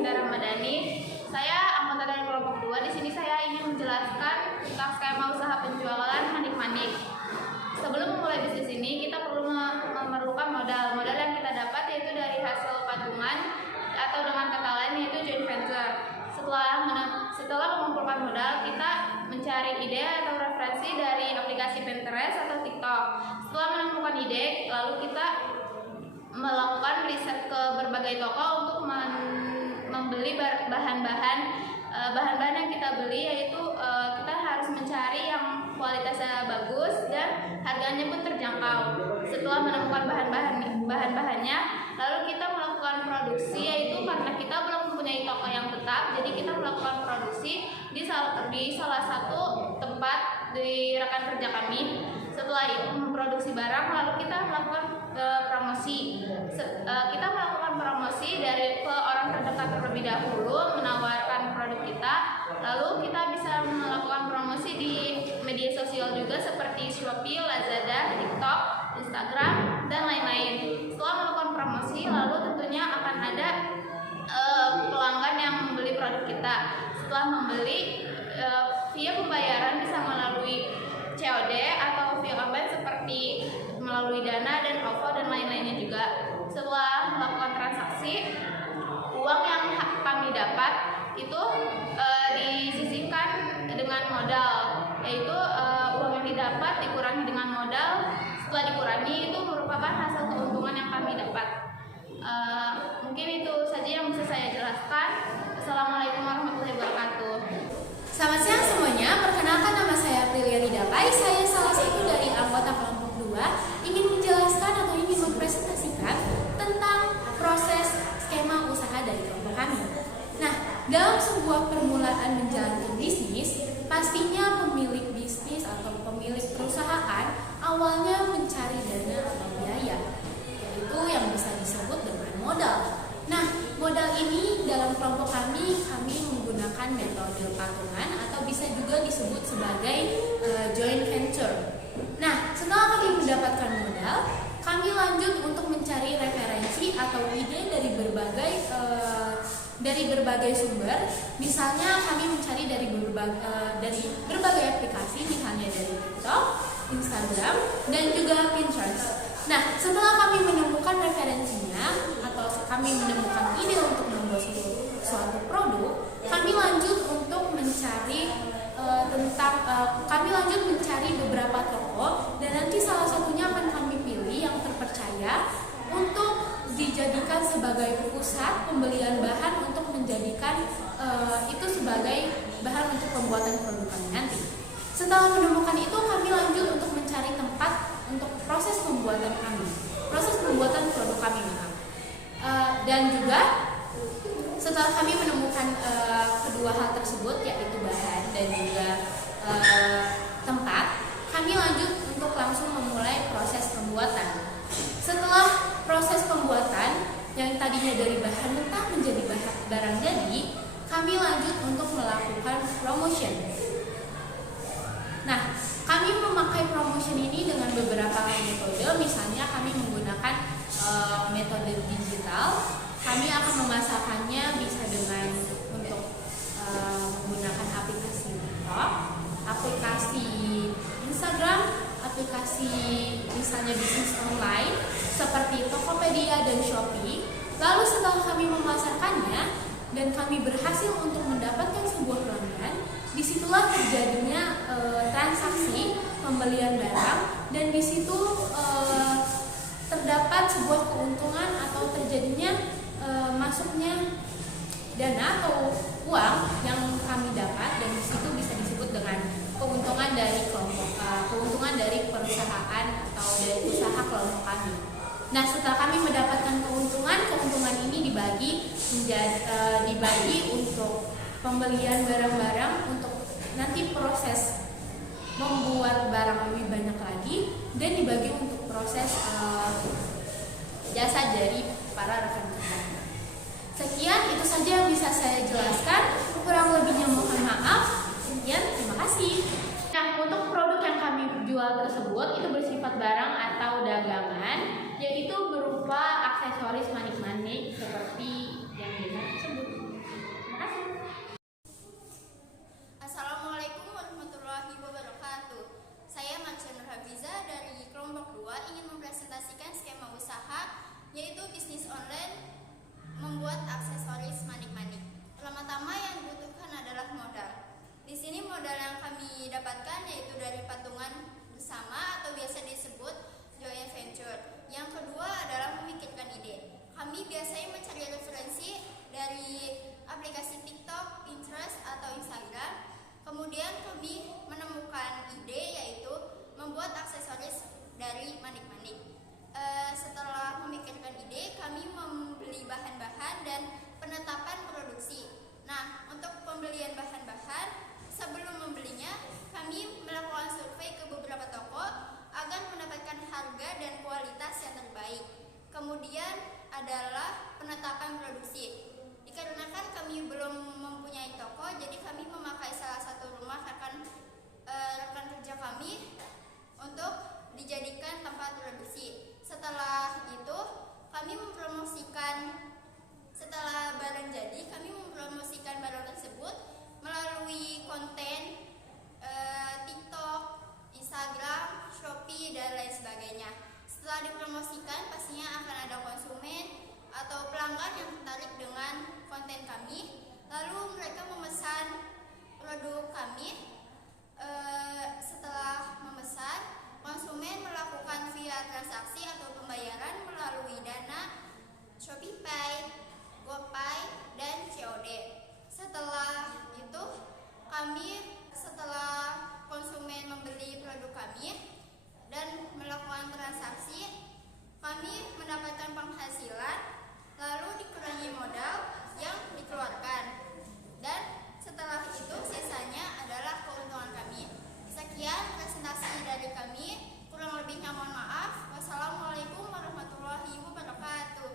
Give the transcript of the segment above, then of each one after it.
Dinda Ramadhani. Saya anggota dari kelompok 2. Di sini saya ingin menjelaskan tentang skema usaha penjualan manik-manik. Sebelum memulai bisnis ini, kita perlu memerlukan modal. Modal yang kita dapat yaitu dari hasil patungan atau dengan kata lain yaitu joint venture. Setelah mengumpulkan modal, kita mencari ide atau referensi dari aplikasi Pinterest atau TikTok. Setelah menemukan ide, lalu kita melakukan riset ke berbagai toko untuk membeli bahan-bahan yang kita beli, yaitu kita harus mencari yang kualitasnya bagus dan harganya pun terjangkau. Setelah menemukan bahan-bahannya, lalu kita melakukan produksi, yaitu karena kita belum mempunyai toko yang tetap, jadi kita melakukan produksi di salah satu tempat di rekan kerja kami. Setelah itu memproduksi barang, lalu kita melakukan promosi. Kita melakukan promosi dari ke orang terdekat terlebih dahulu, menawarkan produk kita. Lalu kita bisa melakukan promosi di media sosial juga seperti Shopee, Lazada, TikTok, Instagram, dan lain-lain. Setelah melakukan promosi, lalu tentunya akan ada pelanggan yang membeli produk kita. Setelah membeli, via pembayaran bisa melalui COD atau via online seperti melalui Dana dan OVO dan lain-lainnya juga. Setelah melakukan transaksi, uang yang kami dapat itu disisihkan dengan modal, yaitu uang yang didapat dikurangi dengan modal. Setelah dikurangi, itu merupakan hasil keuntungan yang kami dapat. Mungkin itu saja yang bisa saya jelaskan. Assalamualaikum warahmatullahi wabarakatuh. Selamat siang semuanya, perkenalkan nama saya Aprilia Ridapai. Saya salah satu dari anggota kelompok 2 ingin menjelaskan atau ingin mempresentasikan tentang proses skema usaha dari kelompok kami. Nah, dalam sebuah permulaan menjalankan bisnis, pastinya pemilik bisnis atau pemilik perusahaan awalnya mencari dana atau biaya, yaitu yang bisa disebut dengan modal. Nah, modal ini dalam kelompok kami menggunakan metode patungan atau bisa juga disebut sebagai joint venture. Nah, setelah kami mendapatkan modal, kami lanjut untuk mencari referensi atau ide dari berbagai sumber. Misalnya kami mencari dari berbagai aplikasi, misalnya dari TikTok, Instagram, dan juga Pinterest. Nah, setelah kami menemukan referensinya atau kami menemukan ide untuk membuat suatu produk, kami lanjut untuk mencari beberapa toko, dan nanti salah satunya akan kami pilih yang terpercaya untuk dijadikan sebagai pusat pembelian bahan untuk menjadikan itu sebagai bahan untuk pembuatan produk kami nanti. Setelah menemukan itu, kami lanjut untuk mencari tempat untuk proses pembuatan produk kami memang. Dan juga setelah kami menemukan kedua hal tersebut, yaitu bahan dan juga tempat, kami lanjut untuk langsung memulai proses pembuatan. Setelah proses pembuatan yang tadinya dari bahan mentah menjadi barang jadi, kami lanjut untuk melakukan promotion. Nah, kami memakai promotion ini dengan beberapa metode. Misalnya kami menggunakan metode digital. Kami akan memasarkannya bisa dengan untuk menggunakan aplikasi TikTok, aplikasi Instagram, aplikasi misalnya bisnis online seperti Tokopedia dan Shopee. Lalu setelah kami memasarkannya dan kami berhasil untuk mendapatkan sebuah pelanggan, disitulah terjadinya transaksi pembelian barang, dan disitu terdapat sebuah keuntungan atau terjadinya masuknya dana atau uang yang kami dapat, dan disitu bisa disebut dengan keuntungan dari perusahaan atau dari usaha kelompok kami. Nah, setelah kami mendapatkan keuntungan ini dibagi untuk pembelian barang-barang, untuk nanti proses membuat barang lebih banyak lagi, dan dibagi untuk proses jasa dari para rekan kerja. Sekian, itu saja yang bisa saya jelaskan. Kurang lebihnya mohon maaf. Sekian, terima kasih. Nah, untuk produk yang kami jual tersebut itu bersifat barang atau dagangan, yaitu berupa aksesoris manik-manik seperti yang biasa disebut. dari Manik-Manik. Setelah memikirkan ide, kami membeli bahan-bahan dan penetapan produksi. Nah, untuk pembelian bahan-bahan, sebelum membelinya, kami melakukan survei ke beberapa toko agar mendapatkan harga dan kualitas yang terbaik. Kemudian adalah penetapan produksi. Dikarenakan kami belum mempunyai toko, jadi kami memakai salah satu rumah rekan kerja kami untuk dijadikan tempat produksi. Setelah itu, setelah barang jadi, kami mempromosikan barang tersebut melalui konten TikTok, Instagram, Shopee, dan lain sebagainya. Setelah dipromosikan, pastinya akan ada konsumen atau pelanggan yang tertarik dengan konten kami. Lalu mereka memesan produk kami. Setelah memesan, konsumen melakukan via transaksi atau pembayaran melalui Dana, ShopeePay, GoPay, dan COD. Setelah konsumen membeli produk kami dan melakukan transaksi, kami mendapatkan penghasilan, lalu dikurangi modal yang dikeluarkan. Dan setelah itu sisanya adalah keuntungan kami. Sekian presentasi dari kami. Kurang lebihnya mohon maaf. Wassalamualaikum warahmatullahi wabarakatuh.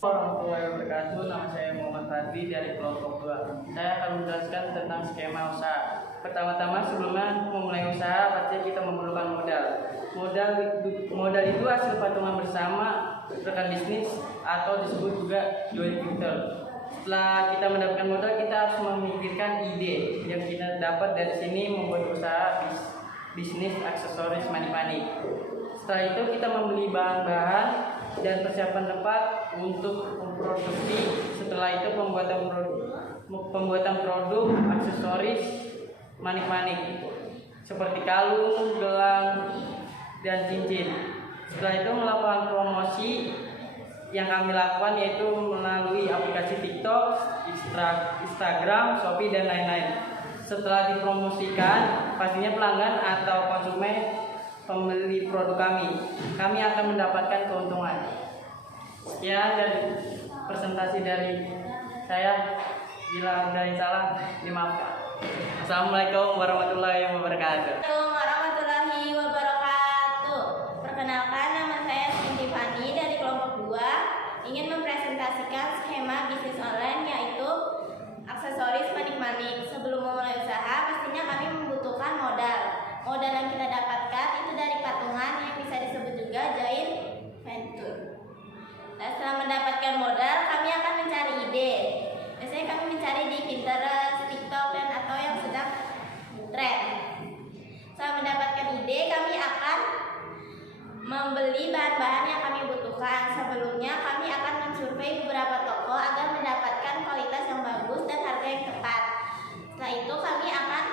Warahmatullahi wabarakatuh. Nama saya Muhammad Fadli dari kelompok 2. Saya akan menjelaskan tentang skema usaha. Pertama-tama sebelumnya memulai usaha pasti kita memerlukan modal. Modal itu hasil patungan bersama rekan bisnis atau disebut juga joint venture. Setelah kita mendapatkan modal, kita harus memikirkan ide yang kita dapat dari sini membuat usaha bisnis aksesoris Manik-Manik. Setelah itu kita membeli bahan-bahan dan persiapan tempat untuk memproduksi. Setelah itu pembuatan produk aksesoris Manik-Manik seperti kalung, gelang, dan cincin. Setelah itu melakukan promosi yang kami lakukan yaitu melalui aplikasi TikTok, Instagram, Shopee, dan lain-lain. Setelah dipromosikan, pastinya pelanggan atau konsumen pembeli produk kami akan mendapatkan keuntungan. Sekian dari presentasi dari saya. Bila ada yang salah, dimaafkan. Assalamualaikum warahmatullahi wabarakatuh. Assalamualaikum warahmatullahi wabarakatuh. Perkenalkan, nama saya Cindy Fani dari kelompok 2, ingin mempresentasikan skema bisnis online yaitu aksesoris Manik-Manik. Sebelum memulai usaha, pastinya kami membutuhkan modal. Modal yang kita dapatkan itu dari patungan yang bisa disebut juga joint venture. Nah, setelah mendapatkan modal, kami akan mencari ide. Biasanya kami mencari di Pinterest, TikTok, dan atau yang sedang tren. Setelah mendapatkan ide, kami akan membeli bahan-bahan yang kami butuhkan. Sebelumnya, kami akan mensurvei beberapa toko agar mendapatkan kualitas yang bagus dan harga yang tepat. Setelah itu, kami akan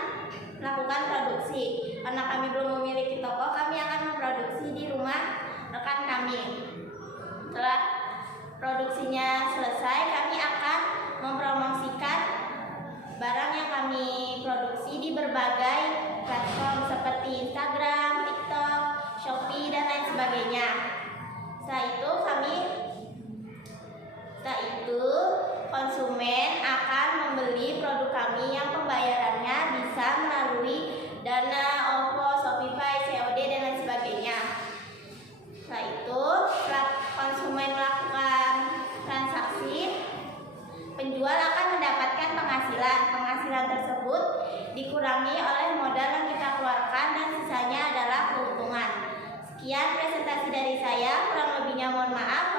melakukan produksi. Karena kami belum memiliki toko, kami akan memproduksi di rumah rekan kami. Setelah produksinya selesai, kami akan mempromosikan barang yang kami produksi di berbagai platform seperti Instagram, TikTok, Shopee, dan lain sebagainya. Setelah itu konsumen akan membeli produk kami yang pembayarannya bisa melalui Dana, OVO, ShopeePay, COD, dan lain sebagainya. Setelah itu konsumen melakukan transaksi, penjual akan mendapatkan penghasilan. Penghasilan tersebut dikurangi oleh modal yang kita keluarkan dan sisanya adalah keuntungan. Sekian presentasi dari saya, kurang lebihnya mohon maaf.